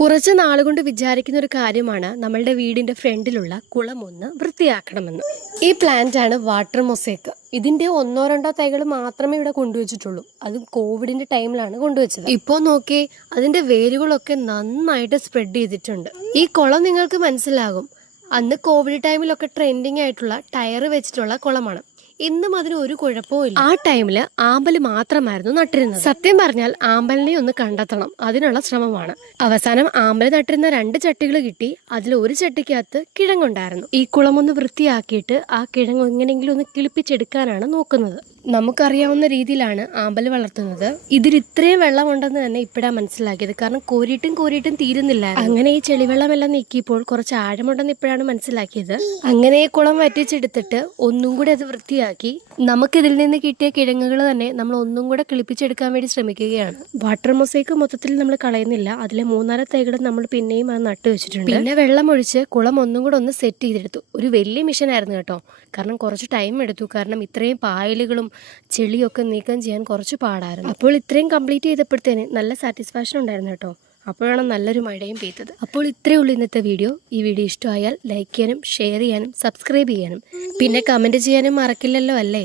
കുറച്ച് നാളുകൊണ്ട് വിചാരിക്കുന്ന ഒരു കാര്യമാണ് നമ്മളുടെ വീടിന്റെ ഫ്രണ്ടിലുള്ള കുളം ഒന്ന് വൃത്തിയാക്കണമെന്ന്. ഈ പ്ലാന്റ് ആണ് വാട്ടർ മൊസൈക്ക്. ഇതിന്റെ 1-2 തൈകൾ മാത്രമേ ഇവിടെ കൊണ്ടുവച്ചിട്ടുള്ളൂ. അതും കോവിഡിന്റെ ടൈമിലാണ് കൊണ്ടുവച്ചത്. ഇപ്പോ നോക്കിയേ, അതിന്റെ വേരുകളൊക്കെ നന്നായിട്ട് സ്പ്രെഡ് ചെയ്തിട്ടുണ്ട്. ഈ കുളം നിങ്ങൾക്ക് മനസ്സിലാകും, അന്ന് കോവിഡ് ടൈമിലൊക്കെ ട്രെൻഡിങ് ആയിട്ടുള്ള ടയർ വെച്ചിട്ടുള്ള കുളമാണ്. ഇന്നും അതിന് ഒരു കുഴപ്പവും ഇല്ല. ആ ടൈമില് ആമ്പല് മാത്രമായിരുന്നു നട്ടിരുന്നത്. സത്യം പറഞ്ഞാൽ ആമ്പലിനെ ഒന്ന് കണ്ടെത്തണം, അതിനുള്ള ശ്രമമാണ്. അവസാനം ആമ്പല് നട്ടിരുന്ന 2 ചട്ടികൾ കിട്ടി. അതിൽ ഒരു ചട്ടിക്കകത്ത് കിഴങ്ങുണ്ടായിരുന്നു. ഈ കുളം ഒന്ന് വൃത്തിയാക്കിയിട്ട് ആ കിഴങ്ങ് എങ്ങനെയെങ്കിലും ഒന്ന് കിളിപ്പിച്ചെടുക്കാനാണ് നോക്കുന്നത്. നമുക്കറിയാവുന്ന രീതിയിലാണ് ആമ്പല് വളർത്തുന്നത്. ഇതിൽ ഇത്രയും വെള്ളം ഉണ്ടെന്ന് തന്നെ ഇപ്പോഴാണ് മനസ്സിലാക്കിയത്. കാരണം കോരിയിട്ടും തീരുന്നില്ല. അങ്ങനെ ഈ ചെളിവെള്ളമെല്ലാം നീക്കിയപ്പോൾ കുറച്ച് ആഴമുണ്ടെന്ന് ഇപ്പോഴാണ് മനസ്സിലാക്കിയത്. അങ്ങനെ ഈ കുളം വറ്റിച്ചെടുത്തിട്ട് ഒന്നും കൂടി അത് വൃത്തിയാക്കി നമുക്കിതിൽ നിന്ന് കിട്ടിയ കിഴങ്ങുകൾ തന്നെ നമ്മൾ ഒന്നും കൂടെ കിളിപ്പിച്ചെടുക്കാൻ വേണ്ടി ശ്രമിക്കുകയാണ്. വാട്ടർ മൊസൈക്ക് മൊത്തത്തിൽ നമ്മൾ കളയുന്നില്ല. അതിലെ 3-4 തൈകൾ നമ്മൾ പിന്നെയും അത് നട്ടു വെച്ചിട്ടുണ്ട്. പിന്നെ വെള്ളം ഒഴിച്ച് കുളം ഒന്നും കൂടെ ഒന്ന് സെറ്റ് ചെയ്തെടുത്തു. ഒരു വലിയ മിഷനായിരുന്നു കേട്ടോ. കാരണം കുറച്ച് ടൈം എടുത്തു. കാരണം ഇത്രയും പായലുകളും ചെളിയൊക്കെ നീക്കം ചെയ്യാൻ കുറച്ച് പാടായിരുന്നു. അപ്പോൾ ഇത്രയും കംപ്ലീറ്റ് ചെയ്തപ്പോഴത്തേന് നല്ല സാറ്റിസ്ഫാക്ഷൻ ഉണ്ടായിരുന്നു കേട്ടോ. അപ്പോഴാണ് നല്ലൊരു മഴയും പെയ്തത്. അപ്പോൾ ഇത്രയേ ഉള്ളൂ ഇന്നത്തെ വീഡിയോ. ഈ വീഡിയോ ഇഷ്ടമായാൽ ലൈക്ക് ചെയ്യാനും ഷെയർ ചെയ്യാനും സബ്സ്ക്രൈബ് ചെയ്യാനും പിന്നെ കമന്റ് ചെയ്യാനും മറക്കില്ലല്ലോ അല്ലേ?